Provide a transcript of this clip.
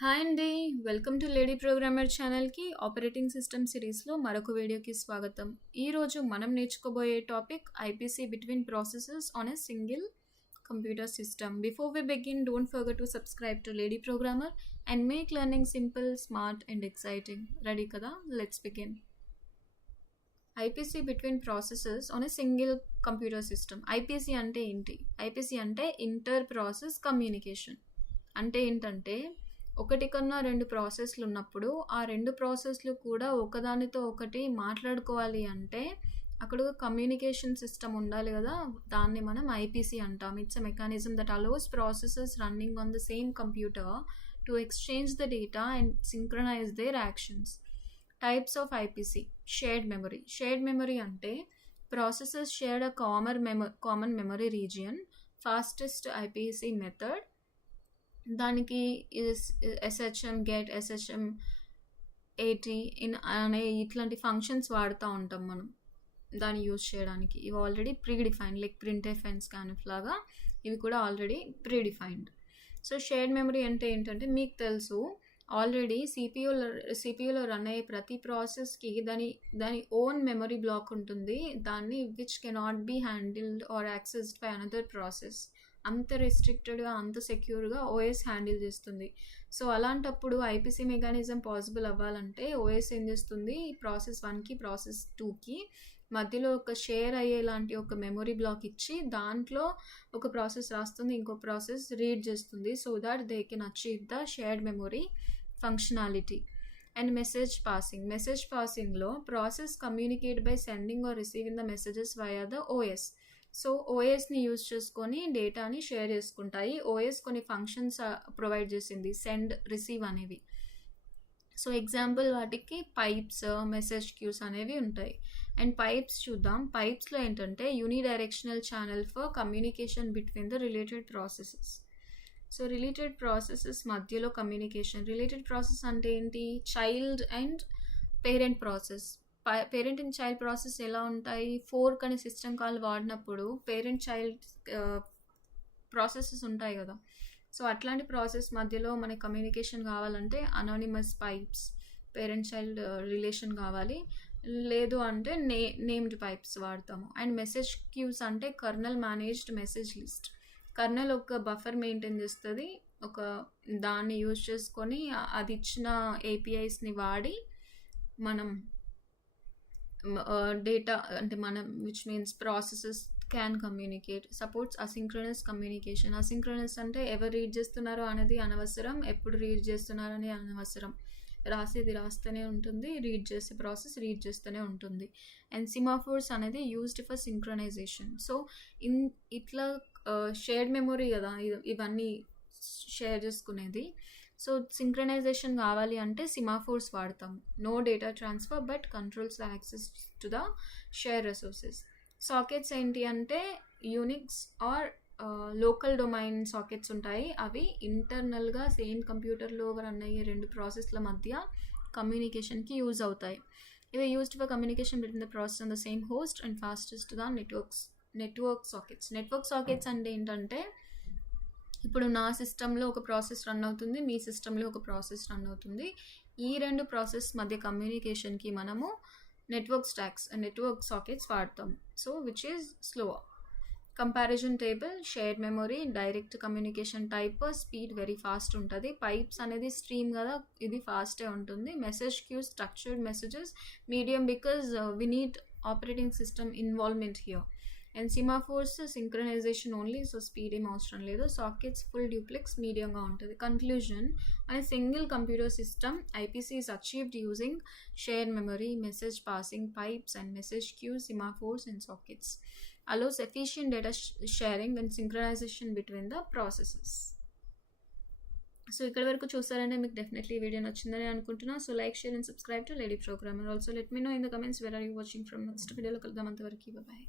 Hi అండి. Welcome to lady programmer ఛానల్‌కి operating system సిరీస్‌లో మరొక వీడియోకి స్వాగతం. ఈరోజు మనం నేర్చుకోబోయే topic IPC between processes on a single computer system. Before we begin, don't forget to subscribe to Lady Programmer and make learning simple, smart and exciting. Ready kada? Let's begin. IPC between processes on a single computer system. IPC అంటే ఏంటి? IPC అంటే inter process communication. అంటే ఏంటంటే ఒకటి కన్నా రెండు ప్రాసెస్లు ఉన్నప్పుడు ఆ రెండు ప్రాసెస్లు కూడా ఒకదానితో ఒకటి మాట్లాడుకోవాలి అంటే అక్కడ కమ్యూనికేషన్ సిస్టమ్ ఉండాలి కదా, దాన్ని మనం ఐపీసీ అంటాం. It's a mechanism that allows processes running on the same computer to exchange the data and synchronize their actions. Types of IPC. Shared memory అంటే processes shared a common memory region. Fastest IPC method. దానికి SHM get, SHM AT అనే ఇట్లాంటి functions వాడుతూ ఉంటాం మనం దాన్ని use చేయడానికి. ఇవి already pre defined, like printf and scanf లాగా ఇవి కూడా already pre defined. So shared memory అంటే ఏంటంటే మీకు తెలుసు ఆల్రెడీ సిపియూలో రన్ అయ్యే ప్రతి ప్రాసెస్కి దాని ఓన్ మెమరీ బ్లాక్ ఉంటుంది. దాన్ని which cannot be handled or accessed by another process. అంత రెస్ట్రిక్టెడ్గా, అంత సెక్యూర్గా ఓఎస్ హ్యాండిల్ చేస్తుంది. సో అలాంటప్పుడు ఐపీసీ మెకానిజం పాసిబుల్ అవ్వాలంటే ఓఎస్ ఏం చేస్తుంది, ప్రాసెస్ 1కి ప్రాసెస్ 2కి మధ్యలో ఒక షేర్ అయ్యేలాంటి ఒక మెమరీ బ్లాక్ ఇచ్చి దాంట్లో ఒక ప్రాసెస్ రాస్తుంది, ఇంకో ప్రాసెస్ రీడ్ చేస్తుంది. So that they can achieve the shared memory functionality. And message పాసింగ్లో process communicate by sending or receiving the messages via the OS. So ఓఎస్ని యూజ్ చేసుకొని డేటాని షేర్ చేసుకుంటాయి. ఓఎస్ కొన్ని ఫంక్షన్స్ ప్రొవైడ్ చేసింది, సెండ్, రిసీవ్ అనేవి. So example వాటికి pipes, message queues అనేవి ఉంటాయి. అండ్ పైప్స్ చూద్దాం. పైప్స్లో ఏంటంటే unidirectional channel for communication between the related processes. So related processes మధ్యలో కమ్యూనికేషన్. రిలేటెడ్ ప్రాసెస్ అంటే ఏంటి? Child and parent process. Parent and child process ఎలా ఉంటాయి? ఫోర్క్ అనే సిస్టమ్ కాల్ వాడినప్పుడు పేరెంట్ చైల్డ్ ప్రాసెసెస్ ఉంటాయి కదా. సో అట్లాంటి ప్రాసెస్ మధ్యలో మనకి కమ్యూనికేషన్ కావాలంటే anonymous pipes, parent child relation కావాలి. లేదు అంటే నేమ్డ్ పైప్స్ వాడతాము. అండ్ మెసేజ్ క్యూస్ అంటే colonel managed message list. Colonel ఒక బఫర్ మెయింటైన్ చేస్తుంది. ఒక దాన్ని యూజ్ చేసుకొని అది ఇచ్చిన ఏపీఐస్ని వాడి మనం డేటా అంటే మనం which means processes can communicate. Supports asynchronous communication. Asynchronous అంటే ఎవరు రీడ్ చేస్తున్నారో అనేది అనవసరం, ఎప్పుడు రీడ్ చేస్తున్నారో అనేది అనవసరం. రాసేది రాస్తూనే ఉంటుంది, రీడ్ చేసే ప్రాసెస్ రీడ్ చేస్తూనే ఉంటుంది. అండ్ సిమాఫోర్స్ అనేది యూజ్డ్ ఫర్ సింక్రనైజేషన్. సో ఇట్లా షేర్డ్ మెమొరీ కదా ఇవన్నీ షేర్ చేసుకునేది. సో సింక్రనైజేషన్ కావాలి అంటే సిమాఫోర్స్ వాడతాము. No data transfer but controls the access to the share resources. Sockets ఏంటి అంటే Unix or local domain sockets ఉంటాయి. అవి ఇంటర్నల్గా సేమ్ కంప్యూటర్లో రన్ అయ్యే రెండు ప్రాసెస్ల మధ్య కమ్యూనికేషన్కి యూజ్ అవుతాయి. ఇవి used for communication between the process on the same host and fastest the network sockets. Network sockets అంటే ఏంటంటే ఇప్పుడు నా సిస్టంలో ఒక ప్రాసెస్ రన్ అవుతుంది, మీ సిస్టంలో ఒక ప్రాసెస్ రన్ అవుతుంది. ఈ రెండు ప్రాసెస్ మధ్య కమ్యూనికేషన్కి మనము నెట్వర్క్ సాకెట్స్ వాడతాం. So which is slower. Comparison table. Shared memory, direct communication type, speed very fast ఉంటుంది. పైప్స్ అనేది స్ట్రీమ్ కదా, ఇది ఫాస్టే ఉంటుంది. Message queue structured messages, medium because we need operating system involvement here. And semaphores synchronization only, so speed ఏం అవసరం లేదు. Sockets full duplex, మీడియంగా ఉంటుంది. కన్క్లూజన్, అనే single computer system IPC is achieved using shared memory, message passing, pipes and message queues, semaphores and sockets. Allows efficient data sharing and synchronization between the processes. So ఇక్కడ వరకు చూసారంటే మీకు definitely video నచ్చిందని అనుకుంటున్నా. So like, share and subscribe to lady programmer. Also let me know in the comments where are you watching from. Next వీడియోలో కలుద్దాం. అంతవరకు bye.